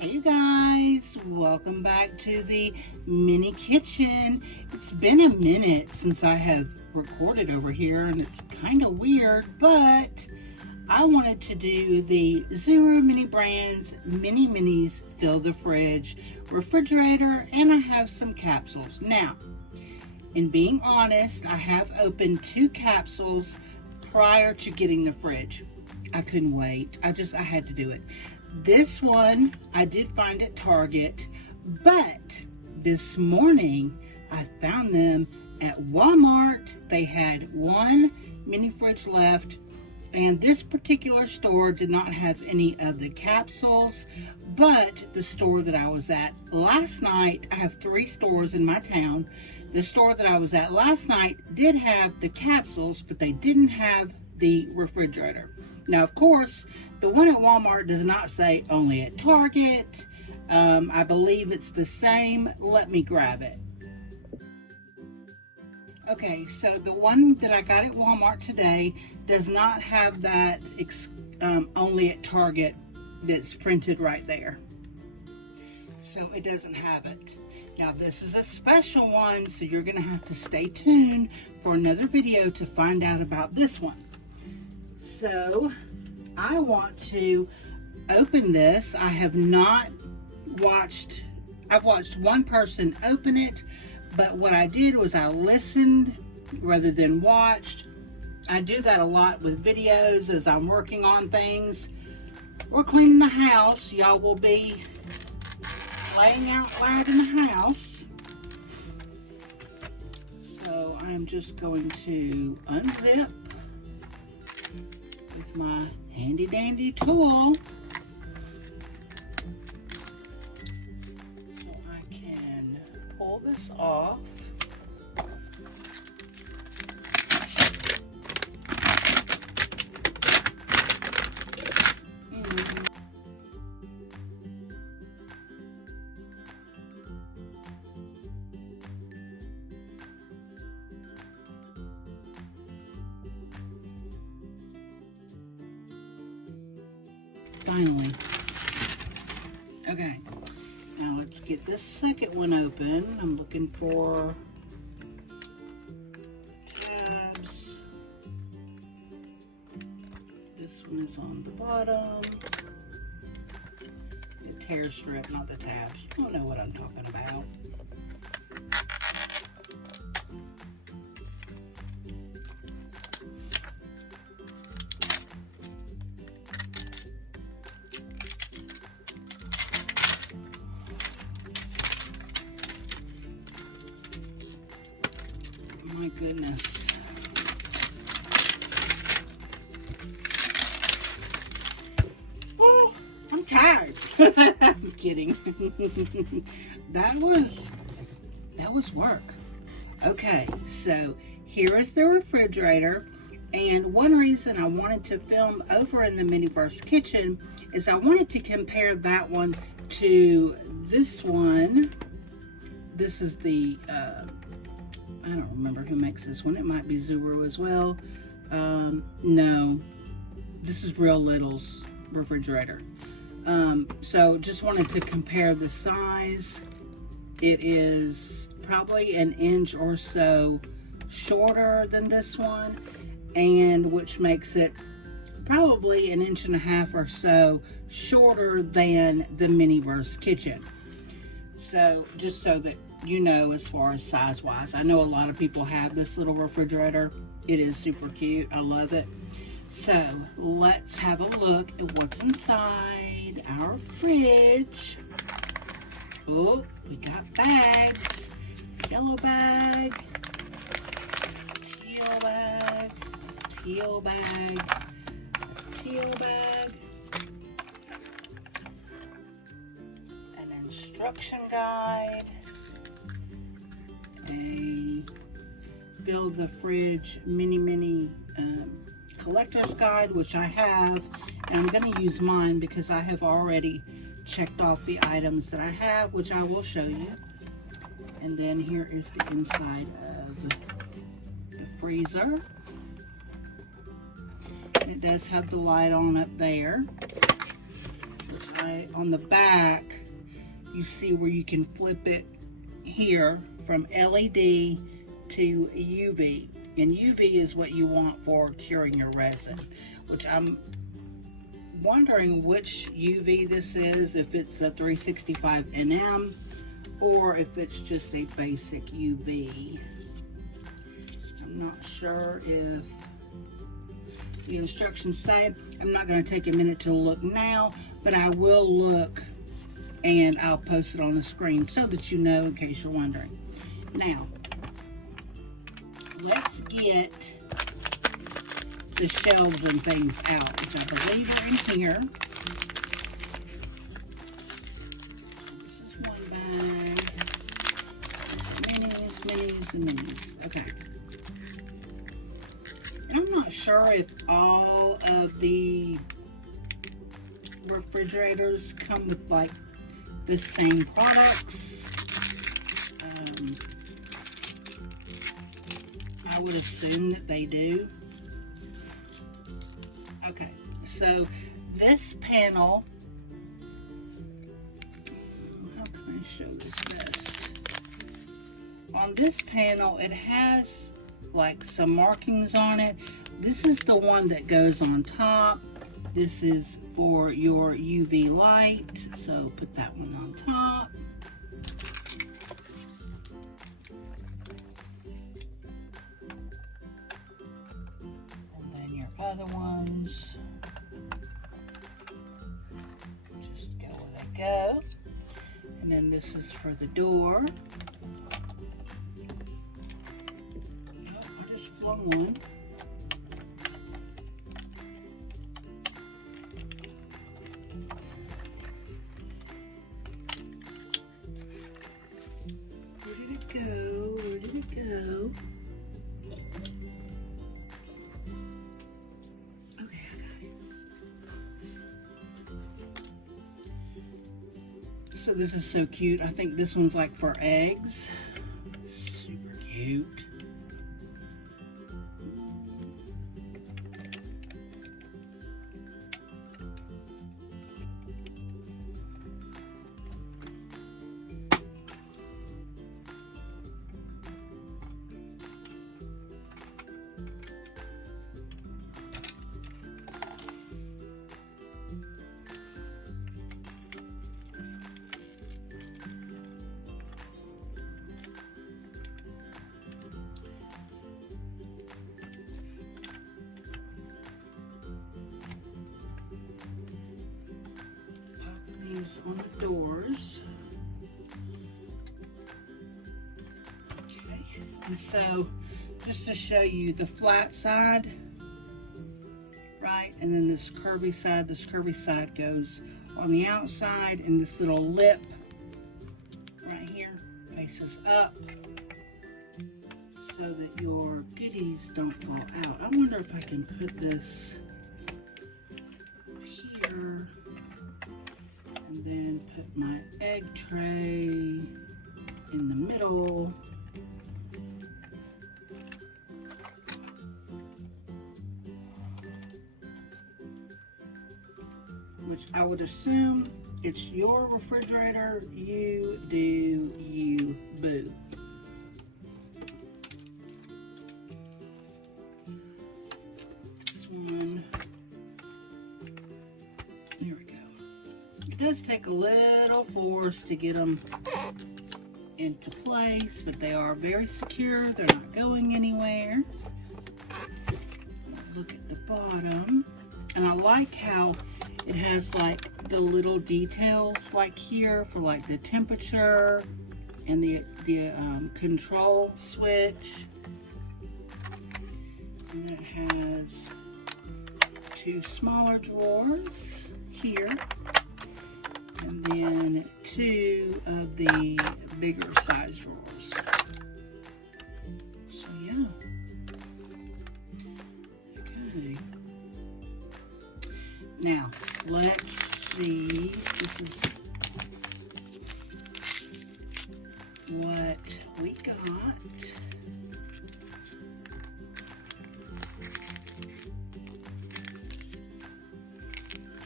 Hey guys, welcome back to the mini kitchen. It's been a minute since I have recorded over here and it's kind of weird, but I wanted to do the Zuru Mini Brands Mini Minis Fill the Fridge refrigerator, and I have some capsules. Now, in being honest, I have opened 2 capsules prior to getting the fridge. I couldn't wait. I had to do it. This one I did find at Target, but this morning I found them at Walmart. They had 1 mini fridge left, and this particular store did not have any of the capsules, but the store that I was at last night, I have 3 stores in my town. The store that I was at last night did have the capsules, but they didn't have the refrigerator. Now, of course, the one at Walmart does not say only at Target. I believe it's the same. Let me grab it. Okay, so the one that I got at Walmart today does not have that only at Target that's printed right there. So it doesn't have it. Now, this is a special one, so you're going to have to stay tuned for another video to find out about this one. So I want to open this. I've watched one person open it, but what I did was I listened rather than watched. I do that a lot with videos as I'm working on things or cleaning the house. Y'all will be laying out loud in the house. So I'm just going to unzip with my handy dandy tool so I can pull this off. Finally. Okay, now let's get this second one open. I'm looking for tabs. This one is on the bottom. The tear strip, not the tabs. You don't know what I'm talking about. My goodness. Oh, I'm tired. I'm kidding. That was work. Okay, so here is the refrigerator, and one reason I wanted to film over in the MiniVerse kitchen is I wanted to compare that one to this one. This is the I don't remember who makes this one. It might be Zuru as well. No, this is Real Little's refrigerator. So just wanted to compare the size. It is probably an inch or so shorter than this one, and which makes it probably an inch and a half or so shorter than the MiniVerse kitchen. So just so that you know, as far as size wise, I know a lot of people have this little refrigerator. It is super cute. I love it. So let's have a look at what's inside our fridge. Oh, we got bags. Yellow bag, teal bag, teal bag, teal bag, an instruction guide, a Fill the Fridge mini collector's guide, which I have, and I'm going to use mine because I have already checked off the items that I have, which I will show you. And then here is the inside of the freezer. It does have the light on up there. which on the back, you see where you can flip it here from LED to UV. And UV is what you want for curing your resin, which I'm wondering which UV this is, if it's a 365 NM or if it's just a basic UV. I'm not sure if the instructions say. I'm not going to take a minute to look now, but I will look and I'll post it on the screen so that you know in case you're wondering. Now, let's get the shelves and things out, which I believe are in here. This is one bag. Minis, minis, and minis. Okay. I'm not sure if all of the refrigerators come with like the same products. I would assume that they do. Okay, so this panel, how can I show this best? On this panel, it has like some markings on it. This is the one that goes on top. This is for your UV light, so put that one on top. And then your other ones just go where they go. And then this is for the door. Oh, I just flung one. Where did it go? Okay, I got it. So this is so cute. I think this one's like for eggs. Super cute. On the doors. Okay, and so just to show you the flat side, right, and then this curvy side goes on the outside, and this little lip right here faces up so that your goodies don't fall out. I wonder if I can put this here and then put my egg tray in the middle. Which I would assume it's your refrigerator. You do you, boo. This one. There we go. It does take a little force to get them into place, but they are very secure. They're not going anywhere. Look at the bottom. And I like how it has like the little details like here for like the temperature and the control switch. And it has two smaller drawers here, and then two of the bigger size drawers. So yeah. Okay. Now, let's see. This is what we got.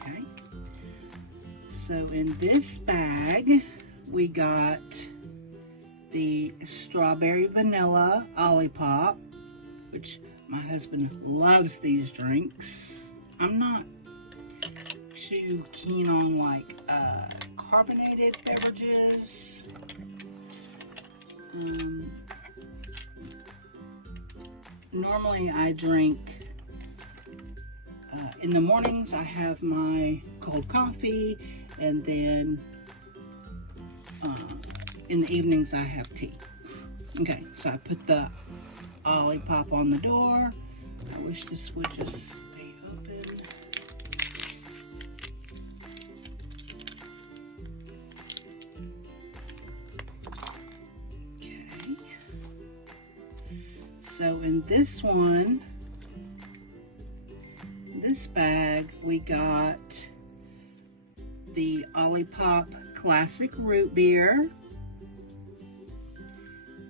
Okay. So in this bag, we got the strawberry vanilla Olipop, which my husband loves these drinks. I'm not too keen on like carbonated beverages. Normally I drink in the mornings. I have my cold coffee, and then in the evenings I have tea. Okay, so I put the Olipop on the door. I wish this would just stay open. Okay. So in this one, this bag, we got the Olipop Classic Root Beer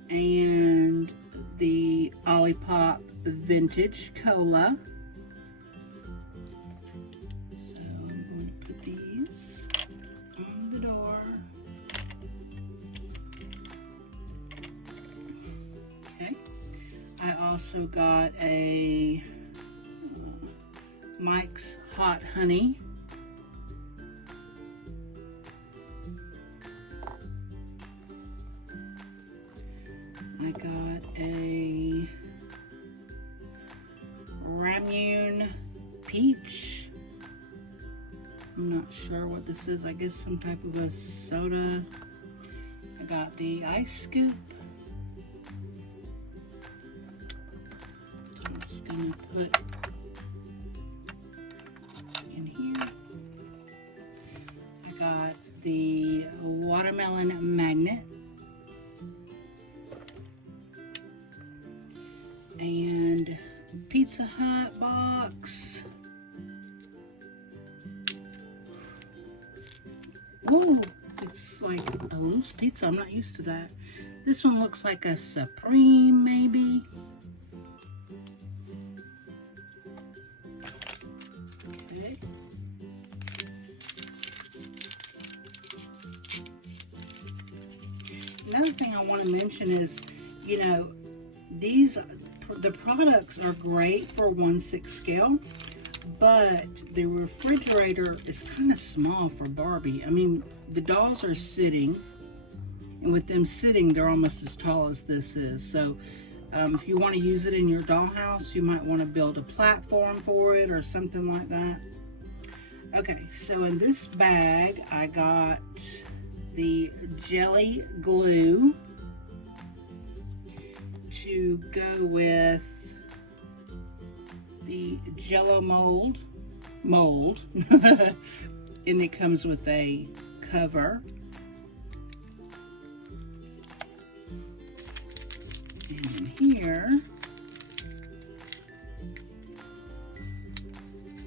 and the Olipop Vintage Cola. So I'm going to put these on the door. Okay. I also got a Mike's Hot Honey. I got a Ramune Peach. I'm not sure what this is. I guess some type of a soda. I got the Ice Scoop. So I'm just gonna put in here. I got the Watermelon Magnet. And Pizza Hut box. Whoa, it's like a loose pizza. I'm not used to that. This one looks like a Supreme, maybe. Okay. Another thing I want to mention is, you know, the products are great for 1/6 scale, but the refrigerator is kind of small for Barbie. I mean, the dolls are sitting, and with them sitting, they're almost as tall as this is. So if you want to use it in your dollhouse, you might want to build a platform for it or something like that. Okay, so in this bag, I got the jelly glue to go with the Jello mold, and it comes with a cover. And here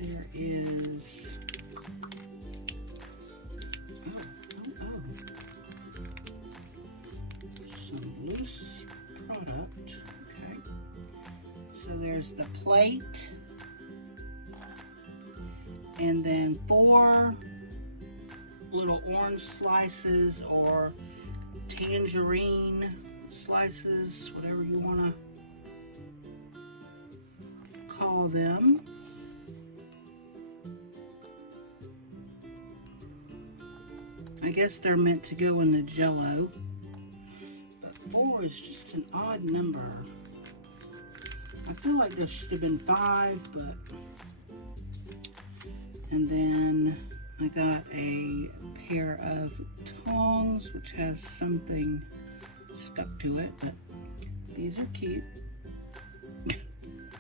there is some loose product. Okay, so there's the plate, and then 4 little orange slices or tangerine slices, whatever you want to call them. I guess they're meant to go in the Jello. 4 is just an odd number. I feel like there should have been 5, but... And then I got a pair of tongs, which has something stuck to it, but these are cute.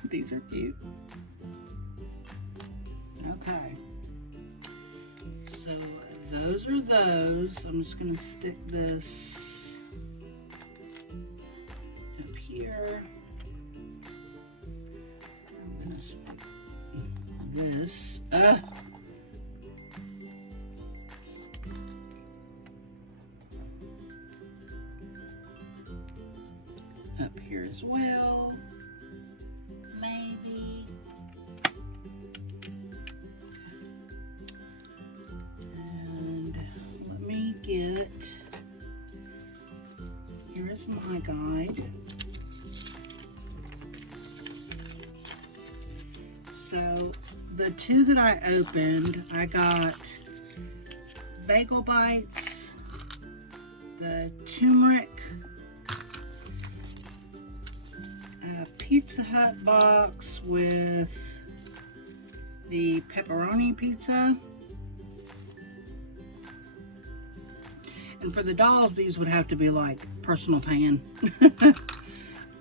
These are cute. Okay. So those are those. I'm just going to stick this up here. I'm going to stick this up here as well. Maybe. And my guide. So the two that I opened, I got bagel bites, the turmeric, a Pizza Hut box with the pepperoni pizza. And for the dolls, these would have to be like personal pan.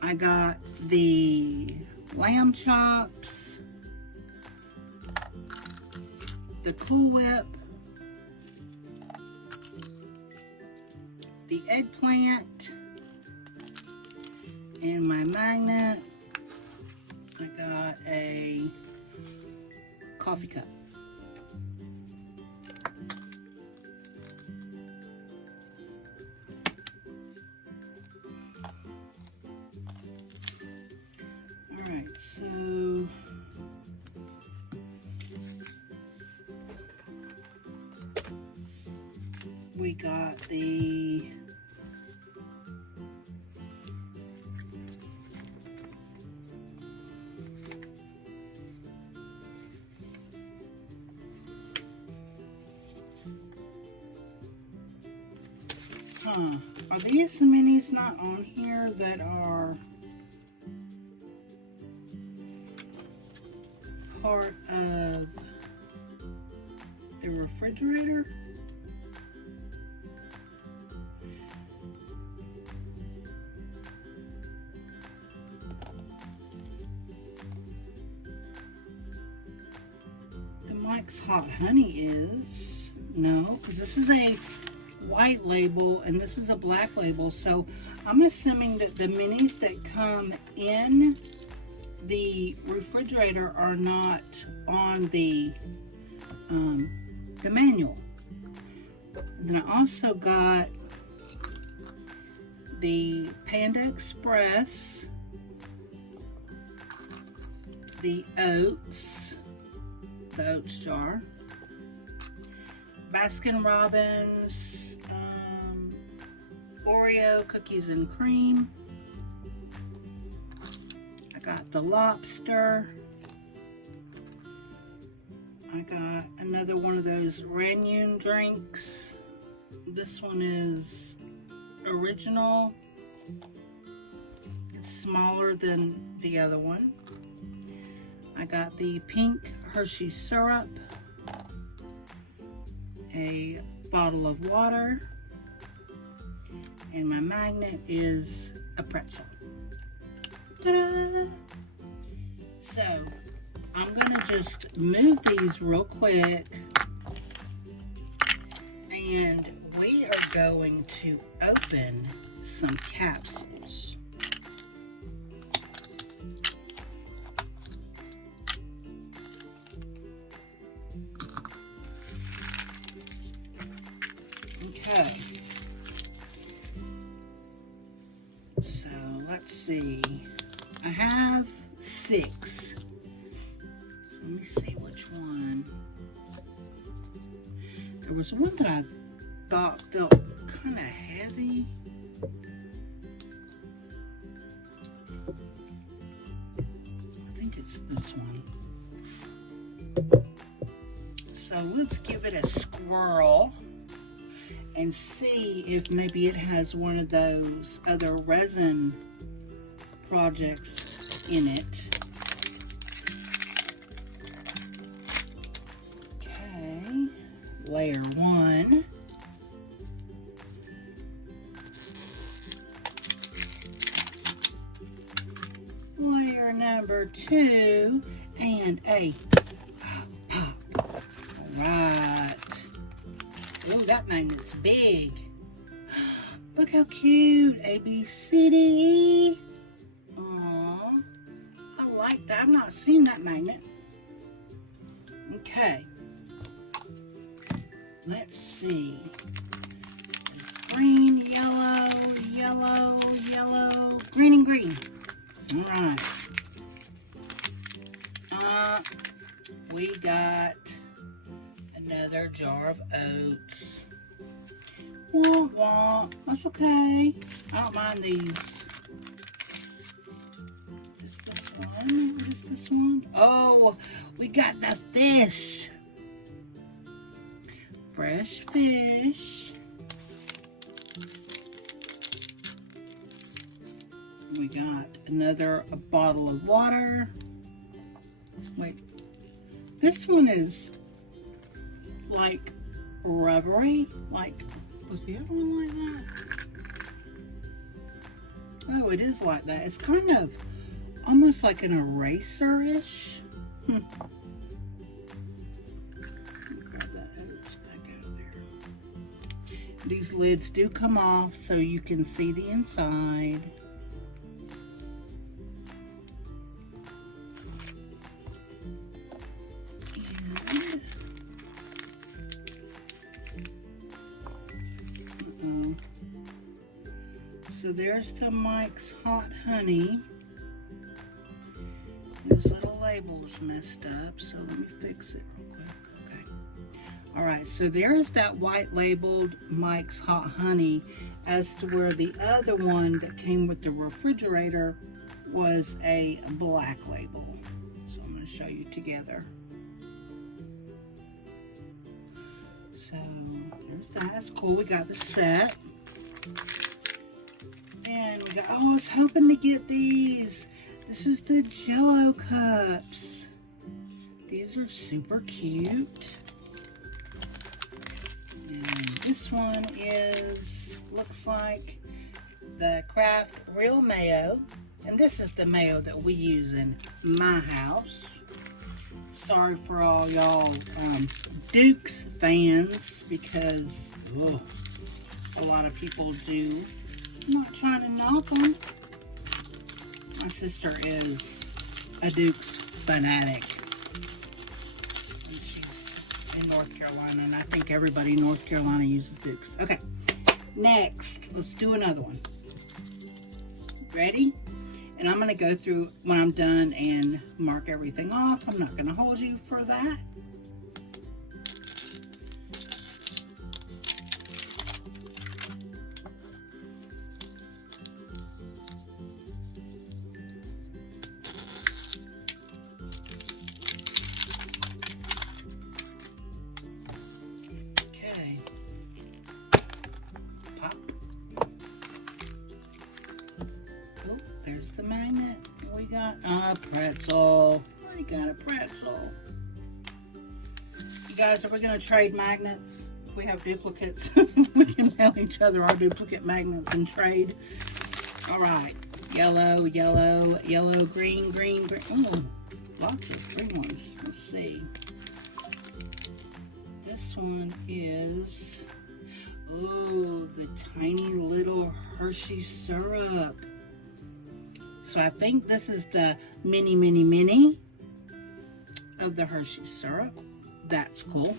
I got the lamb chops, the Cool Whip, the eggplant, and my magnet. I got a coffee cup. Alright, so we got the are these minis not on here that are part of the refrigerator? The Mike's Hot Honey is. No, because this is a white label and this is a black label, so I'm assuming that the minis that come in the refrigerator are not on the manual. And then I also got the Panda Express, the oats jar, Baskin-Robbins Oreo cookies and cream. I got the lobster. I got another one of those Rangoon drinks. This one is original. It's smaller than the other one. I got the pink Hershey syrup, a bottle of water, and my magnet is a pretzel. Ta-da! So, I'm gonna just move these real quick, and we are going to open some capsules. Okay. So let's see. I have 6. So let me see which one. There was one that I thought felt kind of heavy. I think it's this one. So let's give it a swirl and see if maybe it has one of those other resin projects in it. Okay, layer 1. Layer number 2, and a pop. Alright. Oh, that magnet's big. Look how cute. A, B, C, D, E. Aww. I like that. I've not seen that magnet. Okay. Let's see. Green, yellow, yellow, yellow, green and green. Alright. We got another jar of oats. Wah, wah. That's okay. I don't mind these. Just this one. Just this one. Oh, we got the fish. Fresh fish. We got another bottle of water. Wait, this one is like rubbery. Like, was the other one like that? Oh, it is like that. It's kind of almost like an eraser-ish. Grab that hose back out of there. These lids do come off so you can see the inside. So there's the Mike's Hot Honey. This little label's messed up, so let me fix it real quick. Okay. Alright, so there's that white labeled Mike's Hot Honey, as to where the other one that came with the refrigerator was a black label. So I'm going to show you together. So there's that. That's cool. We got the set. And we got, oh, I was hoping to get these. This is the Jello cups. These are super cute. And this one is, looks like the Kraft Real Mayo. And this is the mayo that we use in my house. Sorry for all y'all Duke's fans, because a lot of people do. I'm not trying to knock them. My sister is a Duke's fanatic. And she's in North Carolina, and I think everybody in North Carolina uses Duke's. Okay, next, let's do another one. Ready? And I'm going to go through when I'm done and mark everything off. I'm not going to hold you for that. There's the magnet. We got a pretzel. We got a pretzel. You guys, are we going to trade magnets? We have duplicates. We can mail each other our duplicate magnets and trade. All right. Yellow, yellow, yellow, green, green, green. Oh, lots of green ones. Let's see. This one is, oh, the tiny little Hershey syrup. So I think this is the mini of the Hershey syrup. That's cool.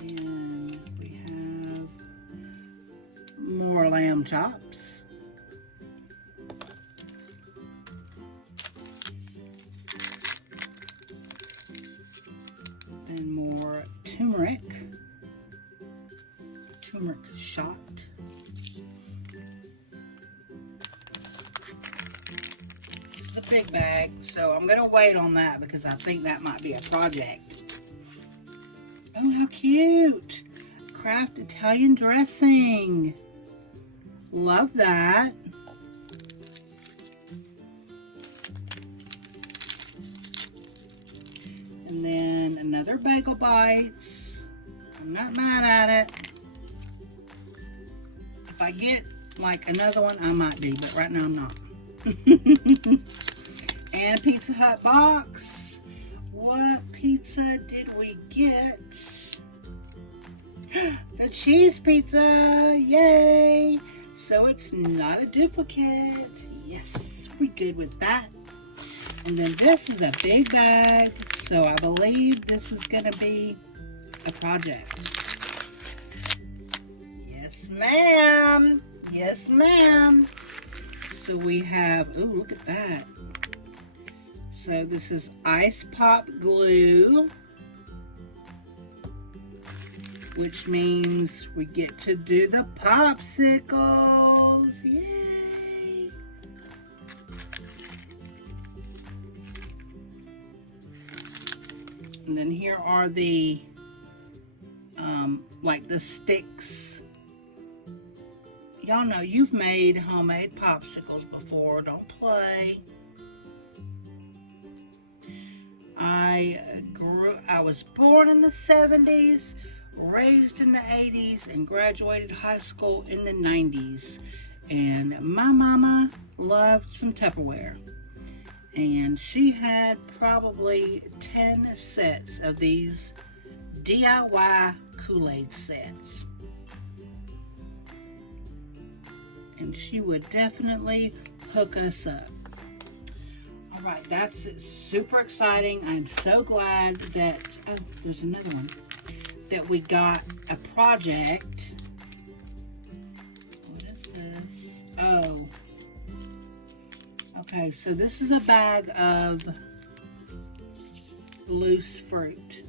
And we have more lamb chops. And more turmeric shot. Big bag, so I'm gonna wait on that because I think that might be a project. Oh, how cute! Kraft Italian dressing. Love that. And then another Bagel Bites. I'm not mad at it. If I get like another one, I might be, but right now I'm not. And a Pizza Hut box. What pizza did we get? The cheese pizza. Yay! So it's not a duplicate. Yes, we good with that. And then this is a big bag. So I believe this is going to be a project. Yes, ma'am. Yes, ma'am. So we have, oh, look at that. So this is ice pop glue. which means we get to do the popsicles. Yay! And then here are the, like the sticks. Y'all know you've made homemade popsicles before. Don't play. I was born in the 70s, raised in the 80s, and graduated high school in the 90s. And my mama loved some Tupperware. And she had probably 10 sets of these DIY Kool-Aid sets. And she would definitely hook us up. Alright, that's super exciting. I'm so glad that, oh, there's another one, that we got a project. What is this? Oh. Okay, so this is a bag of loose fruit.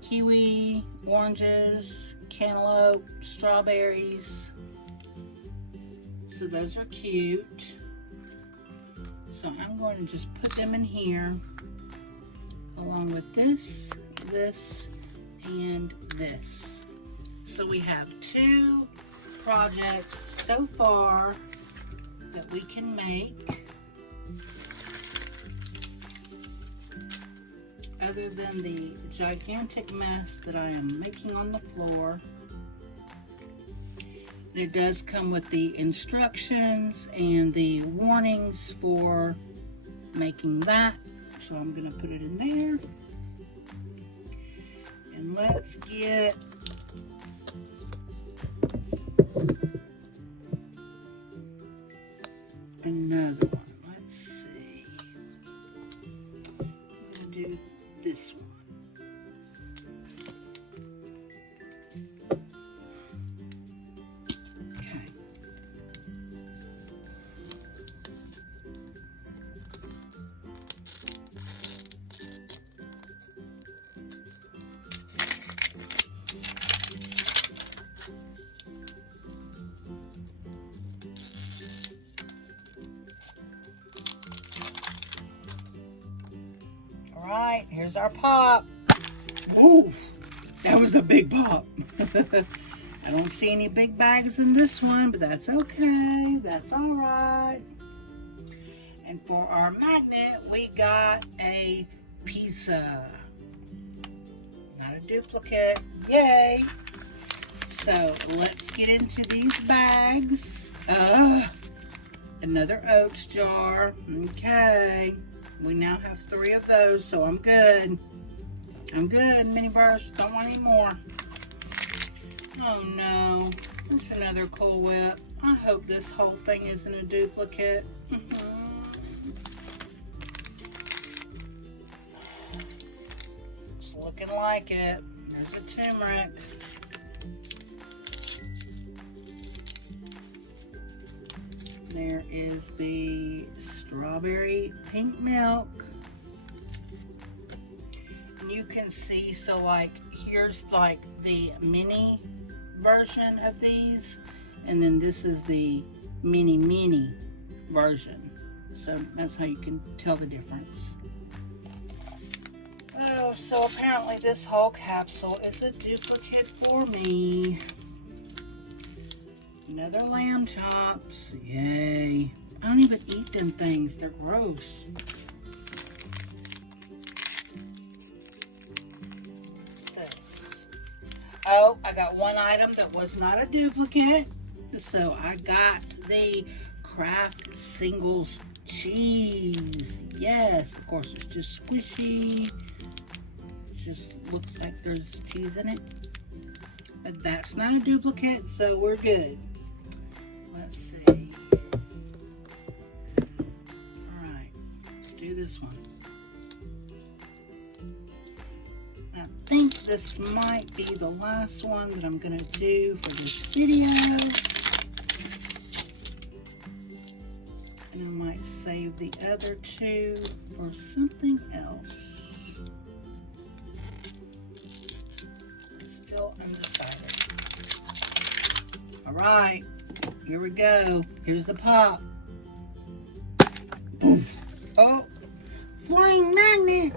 Kiwi, oranges, cantaloupe, strawberries. So those are cute. So I'm going to just put them in here along with this, this, and this. So we have 2 projects so far that we can make, other than the gigantic mess that I am making on the floor. It does come with the instructions and the warnings for making that, so I'm going to put it in there. And let's get another one. Let's see. I'm going to do this one. Alright, here's our pop. Whoa, that was a big pop. I don't see any big bags in this one, but that's okay. That's alright. And for our magnet, we got a pizza. Not a duplicate. Yay! So let's get into these bags. Another oats jar. Okay. We now have 3 of those, so I'm good. I'm good, MiniVerse. Don't want any more. Oh no. That's another Cool Whip. I hope this whole thing isn't a duplicate. It's looking like it. There's a turmeric. There is the strawberry pink milk. And you can see, so like, here's like the mini version of these. And then this is the mini version. So that's how you can tell the difference. Oh, so apparently this whole capsule is a duplicate for me. Another lamb chops. Yay. I don't even eat them things. They're gross. What's this? Oh, I got one item that was not a duplicate. So I got the Kraft Singles cheese. Yes, of course it's just squishy. It just looks like there's cheese in it. But that's not a duplicate, so we're good. Let's see. Alright, let's do this one. I think this might be the last one that I'm going to do for this video. And I might save the other 2 for something else. All right, here we go. Here's the pop. Oof. Oh, flying magnet.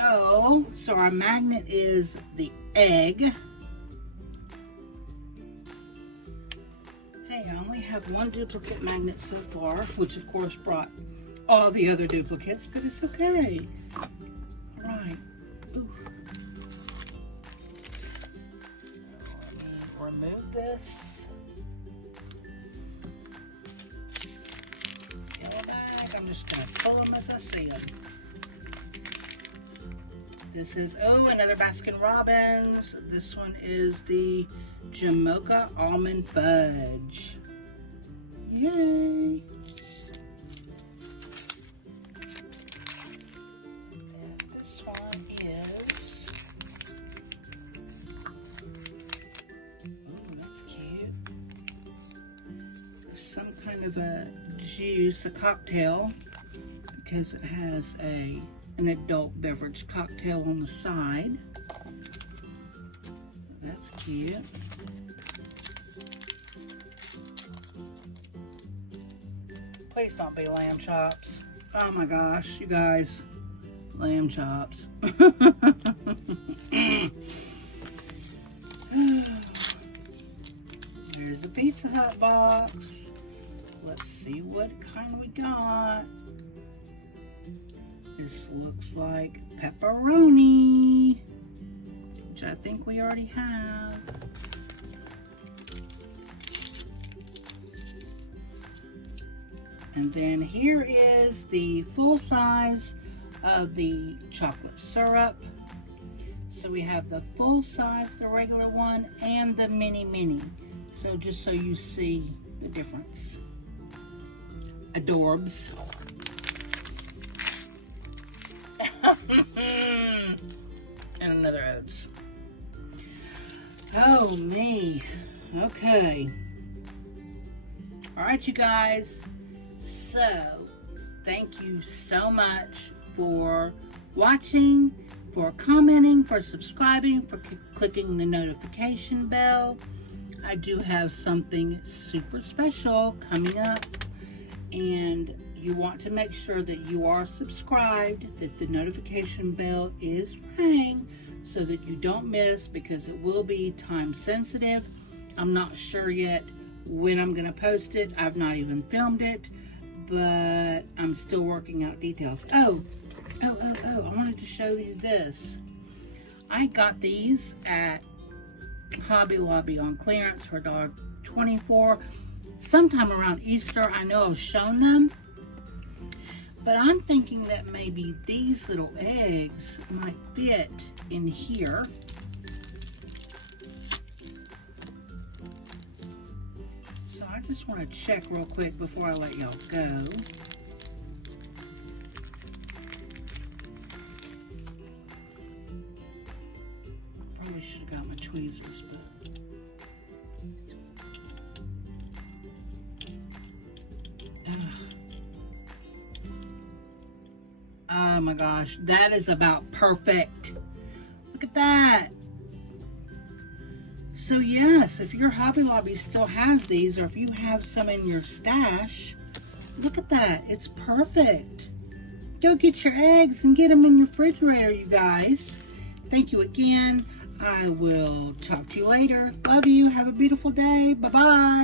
Oh, so our magnet is the egg. Hey, I only have one duplicate magnet so far, which of course brought all the other duplicates, but it's okay. All right. Ooh. Let me remove this. Go back. I'm just going to pull them as I see them. This is, oh, another Baskin Robbins. This one is the Jamocha Almond Fudge. Yay! And this one is, oh, that's cute. Some kind of a juice, a cocktail, because it has an adult beverage cocktail on the side. That's cute. Please don't be lamb chops. Oh my gosh, you guys. Lamb chops. Here's the Pizza Hut box. Let's see what kind we got. This looks like pepperoni, which I think we already have. And then here is the full size of the chocolate syrup. So we have the full size, the regular one, and the mini. So just so you see the difference. Adorbs. And another oats. Oh me. Okay. Alright, you guys. So, thank you so much for watching, for commenting, for subscribing, for clicking the notification bell. I do have something super special coming up, and you want to make sure that you are subscribed, that the notification bell is rang, so that you don't miss, because it will be time sensitive. I'm not sure yet when I'm going to post it. I've not even filmed it, but I'm still working out details. Oh, I wanted to show you this. I got these at Hobby Lobby on clearance for $1.24 sometime around Easter. I know I've shown them, but I'm thinking that maybe these little eggs might fit in here. So I just want to check real quick before I let y'all go. Probably should have got my tweezers, but oh my gosh, that is about perfect. Look at that. So yes, if your Hobby Lobby still has these, or if you have some in your stash, look at that. It's perfect. Go get your eggs and get them in your refrigerator, you guys. Thank you again. I will talk to you later. Love you. Have a beautiful day. Bye-bye.